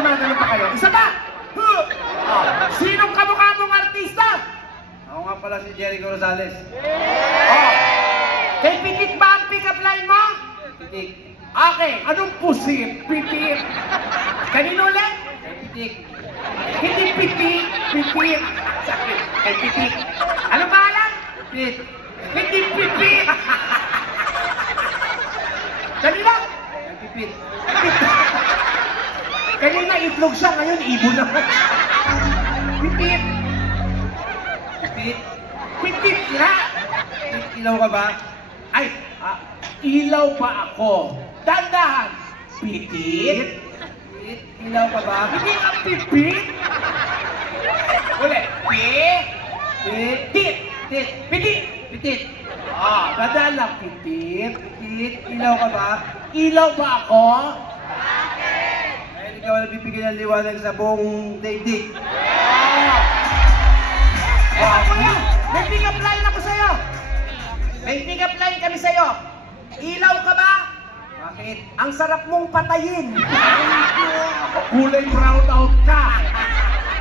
gumagano pa kayo. Isa pa! Oh. Sinong kamukha mong artista? Ako nga pala si Jericho Rosales. Oh. Kay Pitik ba ang pick-up line mo? Pitik. Okay, anong pusit? Pitik. Kanino ulit? Kay Pitik. Hindi pitik, pitik. Sakit. Kay Pitik. Ano pangalan? Pit. Hindi pitik. Dali lang. Kay Pipit. Kanina itlog siya, ngayon ibon naman. Pitik. Pit. Pitik na. Pit, ilaw ka ba? Ay, ilaw ba ako? Dandahan. Pitik. Pit, ilaw ka ba? Hindi nga pipit. Ulit. Pitik. Pit. Pit. Pitik. Pitit. Dadaan lang. Pitik. Pit, ilaw ka ba? Ilaw ba ako? Ay, hindi ka wala bibigyan ng liwanag sa buong daigdig. Kuya, may pick-up line ako sa'yo. May pick-up line kami sa'yo. Ilaw ka ba? Bakit? Ang sarap mong patayin. Kulay brown out ka.